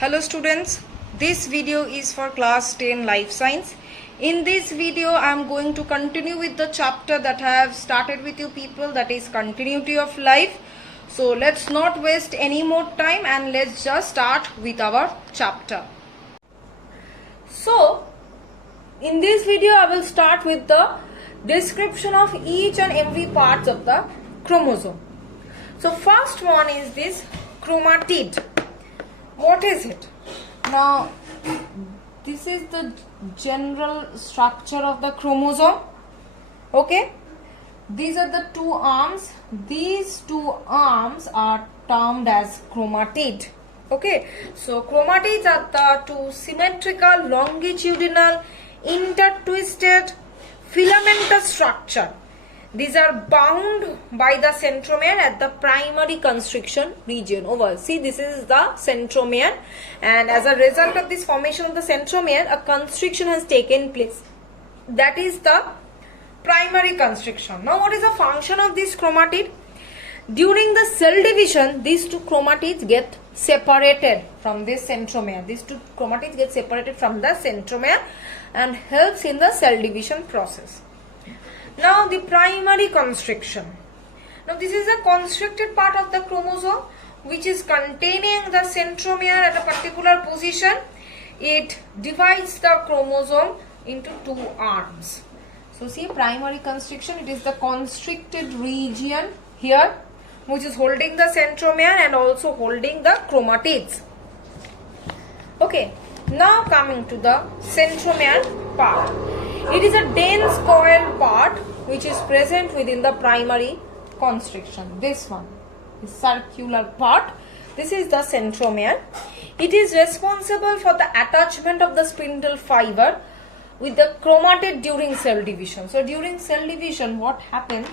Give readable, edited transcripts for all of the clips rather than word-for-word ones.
Hello students, this video is for class 10 life science. In this video I am going to continue with the chapter that I have started with you people, that is continuity of life. So let's not waste any more time and let's just start with our chapter. So in this video I will start with the description of each and every parts of the chromosome. So first one is this chromatid. What is it? Now, this is the general structure of the chromosome. Okay. These are the two arms. These two arms are termed as chromatid. Okay. So, chromatids are the two symmetrical, longitudinal, intertwisted, filamentous structure. These are bound by the centromere at the primary constriction region. Over. See, this is the centromere, and as a result of this formation of the centromere, a constriction has taken place. That is the primary constriction. Now, what is the function of this chromatid? During the cell division, these two chromatids get separated from this centromere. These two chromatids get separated from the centromere and helps in the cell division process. Now the primary constriction. Now this is a constricted part of the chromosome which is containing the centromere at a particular position. It divides the chromosome into two arms. So see, primary constriction, it is the constricted region here which is holding the centromere and also holding the chromatids. Okay, now coming to the centromere part. It is a dense coil part which is present within the primary constriction. This one is circular part. This is the centromere. It is responsible for the attachment of the spindle fiber with the chromatid during cell division. So during cell division, what happens?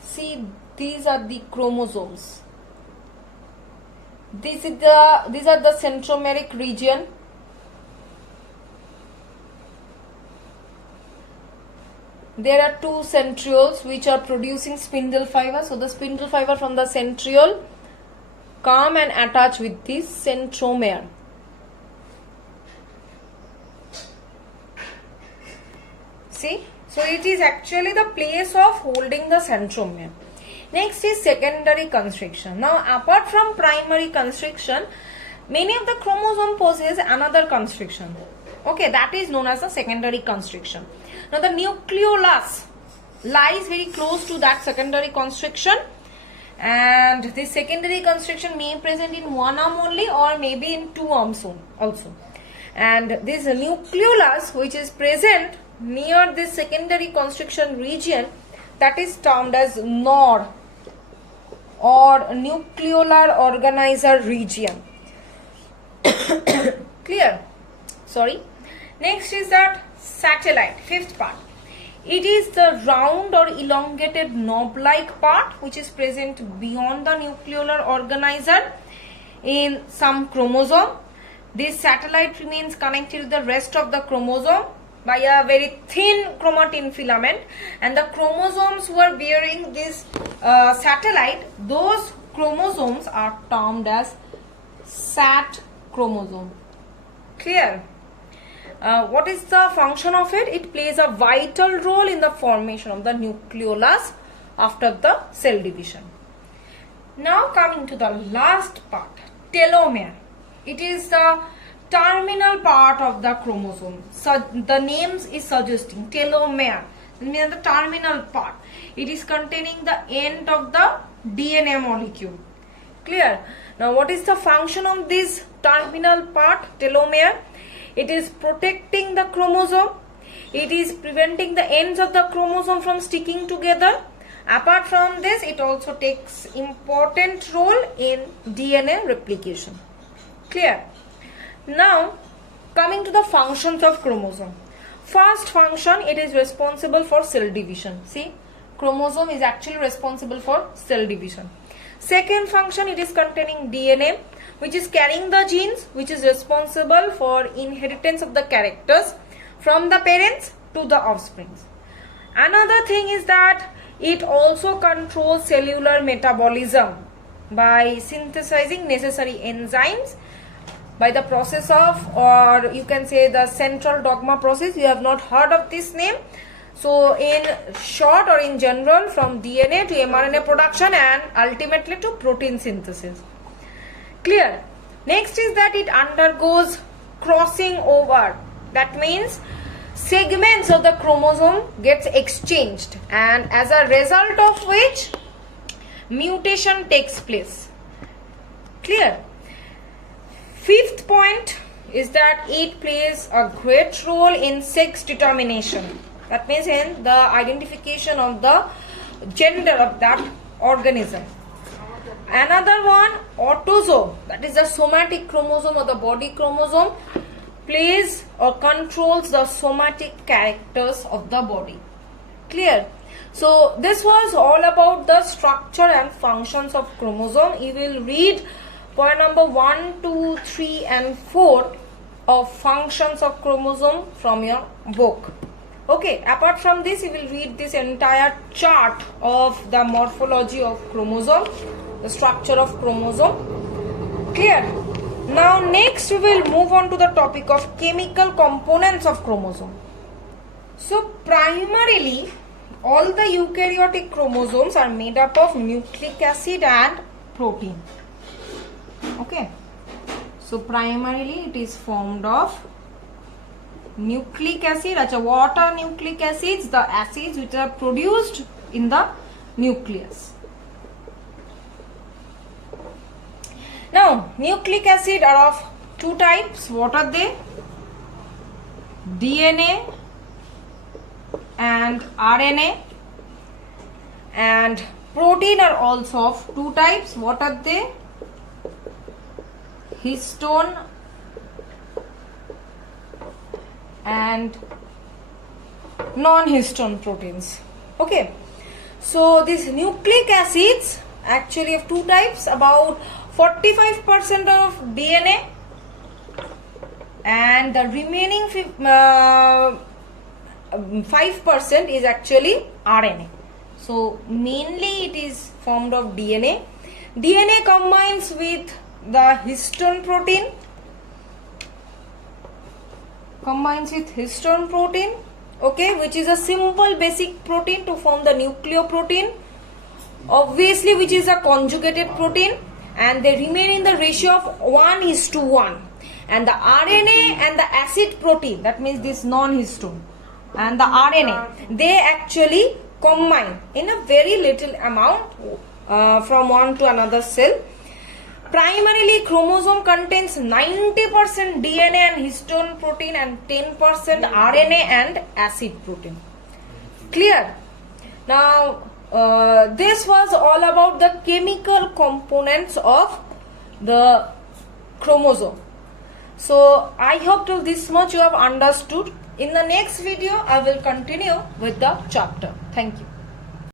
See, these are the chromosomes. These are the centromeric region. There are two centrioles which are producing spindle fiber. So the spindle fiber from the centriole come and attach with this centromere. See, so it is actually the place of holding the centromere. Next is secondary constriction. Now apart from primary constriction, many of the chromosome possess another constriction. Okay, that is known as the secondary constriction. Now the nucleolus lies very close to that secondary constriction, and this secondary constriction may present in one arm only or maybe in two arms also. And this nucleolus which is present near this secondary constriction region, that is termed as node or nucleolar organizer region. Clear? Sorry. Next is that satellite, fifth part. It is the round or elongated knob-like part which is present beyond the nucleolar organizer in some chromosome. This satellite remains connected to the rest of the chromosome by a very thin chromatin filament, and the chromosomes who are bearing this satellite, those chromosomes are termed as SAT chromosome. Clear? What is the function of it? It plays a vital role in the formation of the nucleolus after the cell division. Now coming to the last part, telomere. It is the terminal part of the chromosome. So the name is suggesting telomere, means the terminal part. It is containing the end of the DNA molecule. Clear? Now what is the function of this terminal part, telomere? It is protecting the chromosome. It is preventing the ends of the chromosome from sticking together. Apart from this, it also takes important role in DNA replication. Clear? Now, coming to the functions of chromosome. First function, it is responsible for cell division. See, chromosome is actually responsible for cell division. Second function, it is containing DNA, which is carrying the genes, which is responsible for inheritance of the characters from the parents to the offsprings. Another thing is that it also controls cellular metabolism. by synthesizing necessary enzymes by the process of, or you can say the central dogma process. You have not heard of this name. So in short or in general, from DNA to mRNA production and ultimately to protein synthesis. Clear? Next is that it undergoes crossing over. That means segments of the chromosome gets exchanged, and as a result of which mutation takes place. Clear? Fifth point is that it plays a great role in sex determination. That means in the identification of the gender of that organism. Another one, autosome, that is the somatic chromosome or the body chromosome, plays or controls the somatic characters of the body. Clear? So this was all about the structure and functions of chromosome. You will read point number 1, 2, 3 and 4 of functions of chromosome from your book. Okay, apart from this, you will read this entire chart of the morphology of chromosome, the structure of chromosome. Clear? Now next we will move on to the topic of chemical components of chromosome. So primarily all the eukaryotic chromosomes are made up of nucleic acid and protein. Okay, so primarily it is formed of nucleic acid. What are nucleic acids? The acids which are produced in the nucleus. Now nucleic acid are of two types. What are they? DNA and RNA. And protein are also of two types. What are they? Histone and non-histone proteins. Okay, so these nucleic acids actually have two types. About 45% of DNA and the remaining 5% is actually RNA. So mainly it is formed of DNA. DNA combines with the histone protein, okay, which is a simple basic protein to form the nucleoprotein, obviously, which is a conjugated protein, and they remain in the ratio of 1:1. And the RNA and the acid protein, that means this non-histone and the RNA, they actually combine in a very little amount from one to another cell. Primarily chromosome contains 90% DNA and histone protein and 10% RNA and acid protein. Clear? Now this was all about the chemical components of the chromosome. So I hope till this much you have understood. In the next video I will continue with the chapter. Thank you.